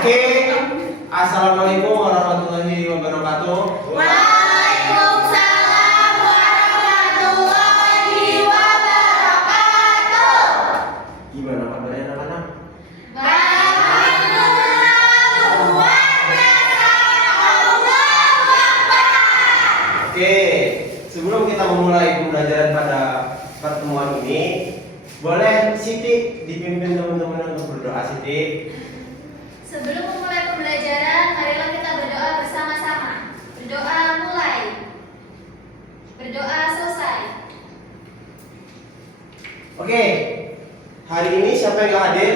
Oke, assalamualaikum warahmatullahi wabarakatuh. Waalaikumsalam warahmatullahi wabarakatuh. Gimana kabarnya anak-anak? Alhamdulillah, luar biasa. Allahu Akbar. Oke, sebelum kita memulai pembelajaran pada pertemuan ini, boleh Siti dipimpin teman-teman untuk berdoa. Siti. Sebelum memulai pembelajaran, marilah kita berdoa bersama-sama. Berdoa mulai. Berdoa selesai. Oke, hari ini siapa yang gak hadir?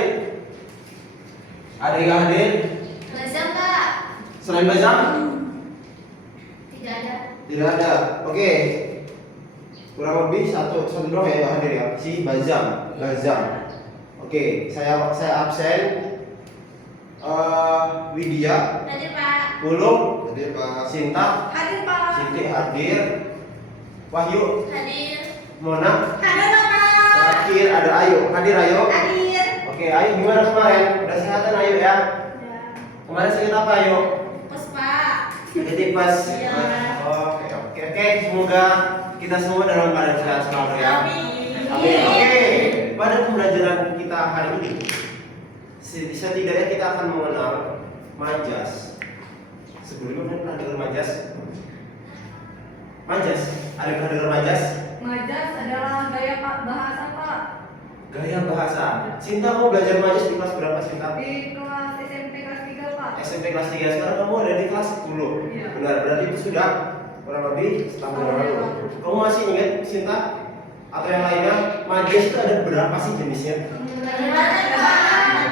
Ada yang gak hadir? Bazam, Pak. Selain Bazam? Tidak ada. Tidak ada. Oke, kurang lebih satu doang ya yang hadir ya, si Bazam. Oke, saya absen. Widya, Hadir, Pak. Ulum, Hadir Pak. Sinta, Hadir, Pak. Siti hadir, Wahyu, Hadir. Mona, Hadir, Pak. terakhir ada Ayu. Hadir Ayu? Hadir. Oke, Ayu gimana kemarin? Udah sehatan Ayu ya? Ya. Kemarin sakit apa Ayu? Pos, Pak. Sakit tipes. Iya. Oke, semoga kita semua dalam keadaan sehat selalu ya. Amin. Oke, pada pembelajaran kita hari ini, setidaknya kita akan mengenal majas. Sebelumnya pernah dengar majas? Majas, ada pernah dengar majas? Majas adalah gaya bahasa, Pak. Gaya bahasa. Sinta mau belajar majas di kelas berapa Sinta? Di kelas SMP kelas 3, Pak. SMP kelas 3, sekarang kamu ada di kelas 10. Iya. Benar, berarti itu sudah kurang lebih setahun yang lalu. Kamu masih ingat Sinta? Atau yang lainnya? Majas itu ada berapa sih jenisnya?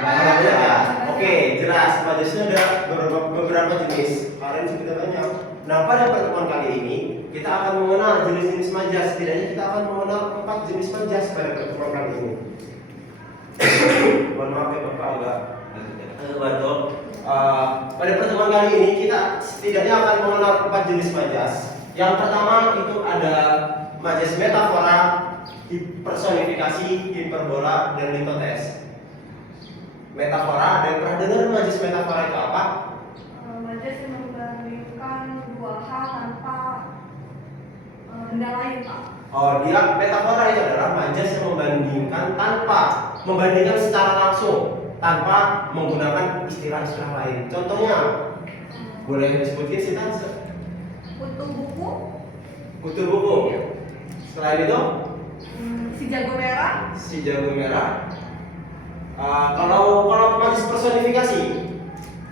Banyak ya? Oke, jelas. Majasnya ada beberapa jenis. Kemarin sih kita banyak. Nah, pada pertemuan kali ini kita akan mengenal jenis-jenis majas. Setidaknya kita akan mengenal 4 jenis majas pada pertemuan kali ini. Mohon maaf ya Bapak agak batuk. Pada pertemuan kali ini kita setidaknya akan mengenal 4 jenis majas. Yang pertama itu ada majas metafora, personifikasi, hiperbola, dan litotes. Metafora, ada yang pernah dengar majas metafora itu apa? Majas yang membandingkan dua hal tanpa benda lain, Pak. Oh, dia metafora itu adalah majas yang membandingkan secara langsung tanpa menggunakan istilah-istilah lain. Contohnya, boleh disebutin sih Tante? Kutu buku, Kutu buku. Selain itu, si jago merah, si jago merah. Kalau majas personifikasi,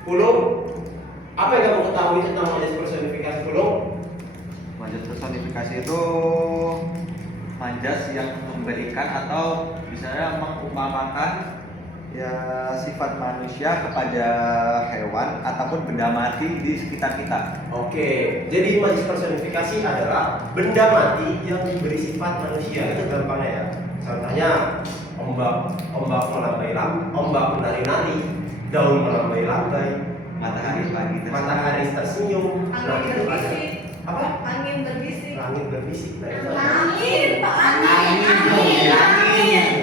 Pulung, apa yang kamu ketahui tentang majas personifikasi Pulung? Majas personifikasi itu majas yang memberikan atau misalnya mengumpamakan ya sifat manusia kepada hewan ataupun benda mati di sekitar kita. Oke, jadi majas personifikasi adalah benda mati yang diberi sifat manusia. Itu gampangnya ya. Contohnya ombak menari-nari, daun melambai-lambai, matahari tersenyum. Nah, angin itu ada berbisik. apa? Angin berbisik. Langit berbisik. Nah, itu ada. Angin, Pak. Angin.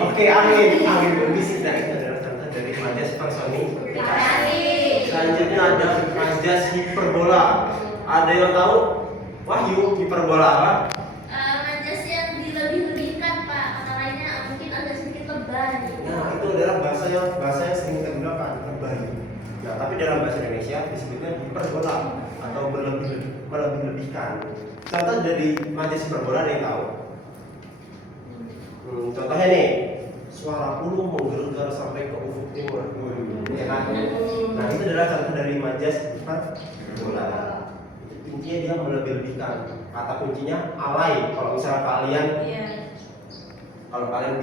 Oke, angin berbisik. Nah, itu adalah contoh dari majas personifikasi. Selanjutnya ada majas hiperbola. Ada yang tahu? Wahyu, hiperbola apa? Majas yang dilebih-lebihkan, Pak. Kata lainnya mungkin agak sedikit lebay. Nah, itu adalah bahasa yang sering kita gunakan, lebay. Nah, tapi dalam bahasa Indonesia disebutnya hiperbola atau melebih-lebihkan. Contoh dari majas hiperbola ada yang tahu? Contohnya nih, suara Pulung menggelegar sampai ke ufuk timur. Ya kan? Nah, itu adalah contoh dari majas hiperbola. Intinya dia melebih-lebihkan. Kata kuncinya alay. Kalau misalnya kalian Iya.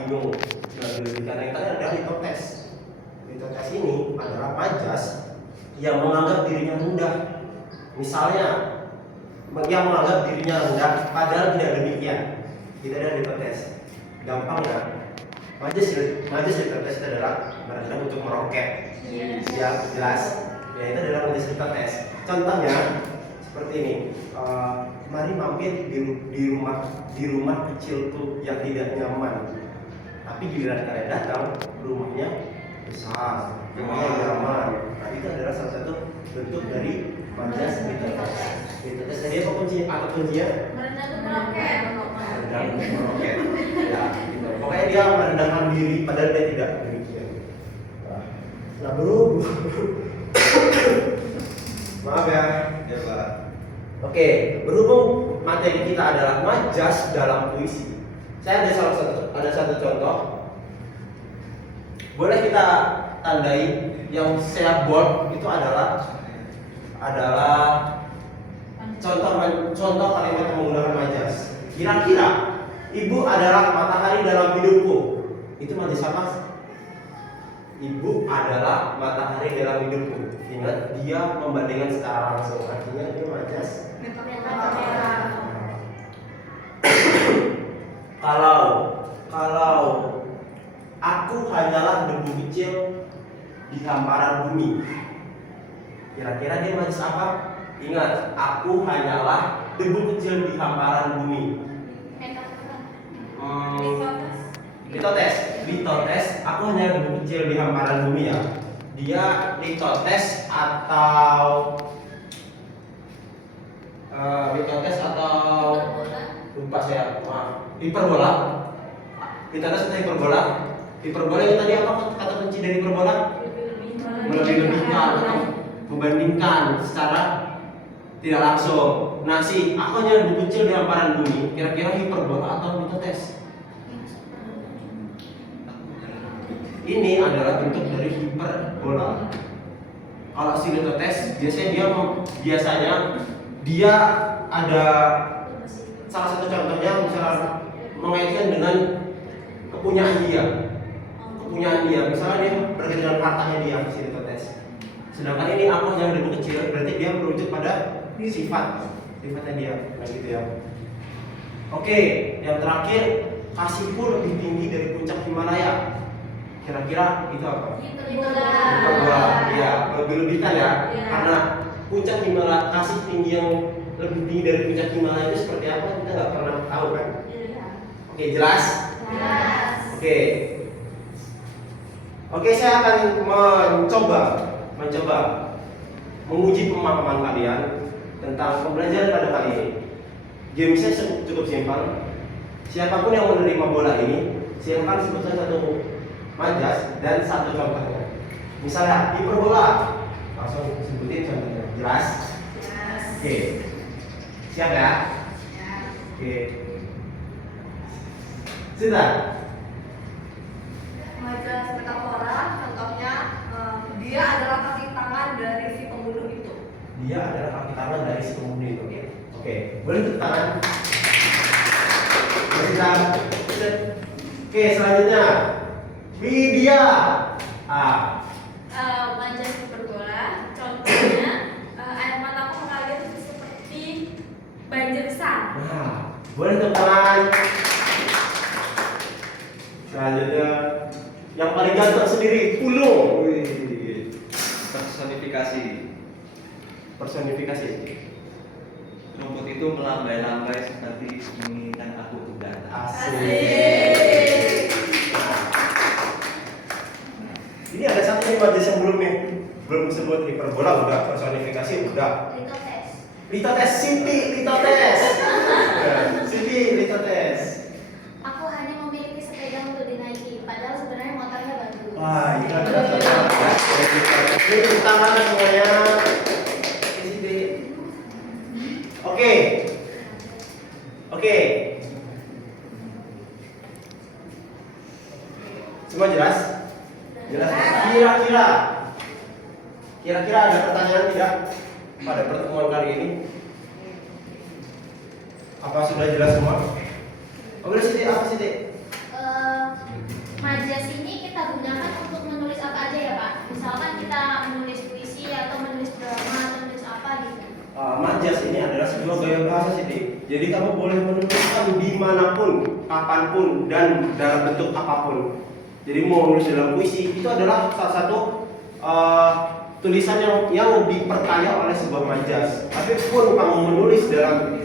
bingung melebih-lebihkan, yang tadi adalah litotes. Litotes ini adalah majas yang menganggap dirinya rendah. Misalnya, yang menganggap dirinya rendah padahal tidak demikian. Tidak ada litotes. Gampangnya, majas litotes itu adalah berendah untuk meroket. Ya, jelas. Ya, itu adalah majas litotes. Contohnya seperti ini. Mari mampir di rumah kecilku yang tidak nyaman. Tapi giliran kalian datang, rumahnya besar, rumahnya nyaman. Nah, itu adalah salah satu bentuk dari majas mitotes. Mitotes tadi apa kuncinya? Apa kuncinya? Merendah tuh meroket. Merendah meroket. Ya, gitu. Pokoknya dia merendahkan diri padahal dia tidak demikian. Nah, bro. Maaf ya. Ya Pak. Oke, berhubung materi kita adalah majas dalam puisi, saya ada satu contoh. Boleh kita tandai yang saya bold itu adalah contoh kalimat yang menggunakan majas. Kira-kira ibu adalah matahari dalam hidupku. Itu majas apa? Ibu adalah matahari dalam hidupku. Ingat, dia membandingkan secara langsung. Artinya itu majas. Kalau aku hanyalah debu kecil di hamparan bumi, kira-kira dia majas apa? Ingat, aku hanyalah debu kecil di hamparan bumi. Litotes, aku hanya debu kecil di hamparan bumi ya. Dia litotes atau lupa saya, maaf. Hiperbola. Litotes atau hiperbola? Hiperbola itu tadi apa kata kunci dari hiperbola? Melebih-lebihkan atau membandingkan secara tidak langsung. Nah, aku hanya debu kecil di hamparan bumi. Kira-kira hiperbola atau litotes? Ini adalah bentuk dari hiperbola. Kalau si litotes biasanya dia ada salah satu contohnya misalnya mengaitkan dengan kepunyaan dia. Misalnya dia berkaitan dengan hartanya dia si litotes. Sedangkan ini aku yang debu kecil, berarti dia merujuk pada sifatnya dia. Nah gitu ya. Oke, yang terakhir, kasihku lebih tinggi dari puncak Himalaya. Kira-kira itu apa? Hiperbola. Ya, lebih-lebihkan ya. Ya. Karena puncak Himalaya, kasih tinggi yang lebih tinggi dari puncak Himalaya itu seperti apa? Kita nggak pernah tahu kan? Oke, jelas? Oke, saya akan mencoba menguji pemahaman kalian tentang pembelajaran pada kali ini. Game saya cukup simpel. Siapapun yang menerima bola ini, silakan sebutkan satu majas dan satu contohnya. Misalnya hiperbola, langsung sebutin contohnya. Jelas? Oke. Siap ya? Oke. Sudah. Majas metafora, contohnya dia adalah kaki tangan dari si pembunuh itu. Dia adalah kaki tangan dari si pembunuh itu. Oke, boleh tepuk tangan. Oke, selanjutnya Widya. Majas hiperbola, contohnya air mataku mengalir seperti banjir besar. Nah, boleh tepuk tangan. Selanjutnya yang paling ganteng sendiri, Pulo. Personifikasi. Rumput itu melambai-lambai seperti menginginkan aku untuk datang. Asik. Ini ada satu nih majas yang belum disebut hiperbola udah, personifikasi udah. Litotes, Siti Litotes. Siti Litotes. Aku hanya memiliki sepeda untuk dinaiki, padahal sebenarnya motornya bagus. Wah, itu adalah contoh. Ini tepuk tangan semuanya. Siti. Oke. Semua jelas? Jelas. Kira-kira ada pertanyaan tidak pada pertemuan kali ini? Apa sudah jelas semua? Oke, Siti, apa Siti? Majas ini kita gunakan untuk menulis apa aja ya Pak? Misalkan kita menulis puisi atau menulis drama atau menulis apa gitu. Majas ini adalah sebuah gaya bahasa Siti. Jadi kamu boleh menuliskan dimanapun, kapanpun, dan dalam bentuk apapun. Jadi mau menulis dalam puisi itu adalah salah satu tulisan yang diperkaya oleh sebuah majas. Tapi pun kamu menulis dalam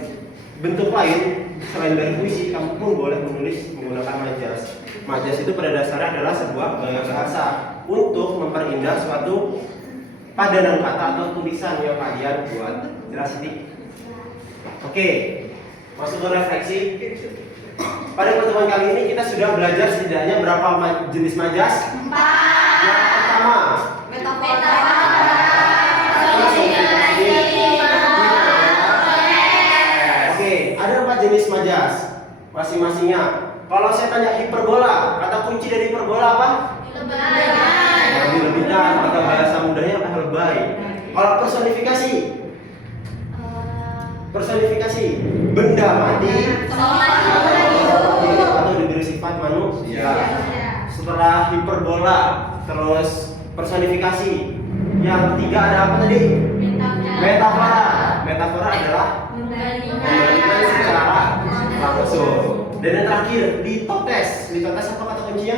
bentuk lain selain dari puisi, kamu pun boleh menulis menggunakan majas. Majas itu pada dasarnya adalah sebuah gaya bahasa untuk memperindah suatu padanan kata atau tulisan yang kalian buat. Jelas ini? Oke, masuk ke refleksi. Pada pertemuan kali ini kita sudah belajar setidaknya berapa jenis majas? 4. Yang pertama, Metafora. oke, ada 4 jenis majas masing-masingnya. Kalau saya tanya hiperbola, kata kunci dari hiperbola apa? Lebih-lebihkan, atau bahasa mudahnya apa? Lebay. Kalau personifikasi, benda mati atau diberi sifat manusia. Setelah hiperbola, terus personifikasi. Yang ketiga ada apa tadi? Metafora. Metafora adalah memberikan secara langsung. Dan yang terakhir, litotes. Litotes apa kata kuncinya?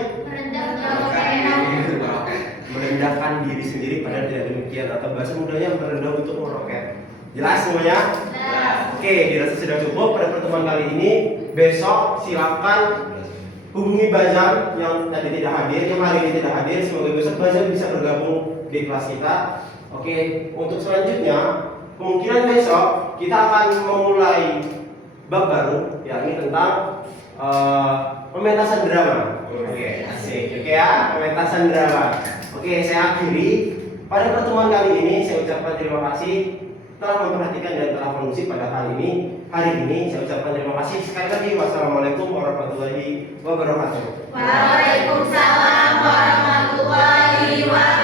Merendahkan diri sendiri, padahal tidak demikian, atau bahasa mudahnya merendah untuk meroket. Jelas semuanya? Oke, dirasa sudah cukup pada pertemuan kali ini. Besok silakan hubungi Bazam yang tadi tidak hadir, yang hari ini tidak hadir. Semoga besok Bazam bisa bergabung di kelas kita. Oke, untuk selanjutnya kemungkinan besok kita akan memulai bab baru, yakni tentang pementasan drama. Oke, asik. Oke ya, pementasan drama. Oke, saya akhiri. Pada pertemuan kali ini saya ucapkan terima kasih telah memperhatikan dan telah mengusik pada hari ini. Saya ucapkan terima kasih sekali lagi. Wassalamualaikum warahmatullahi wabarakatuh. Waalaikumsalam warahmatullahi wabarakatuh.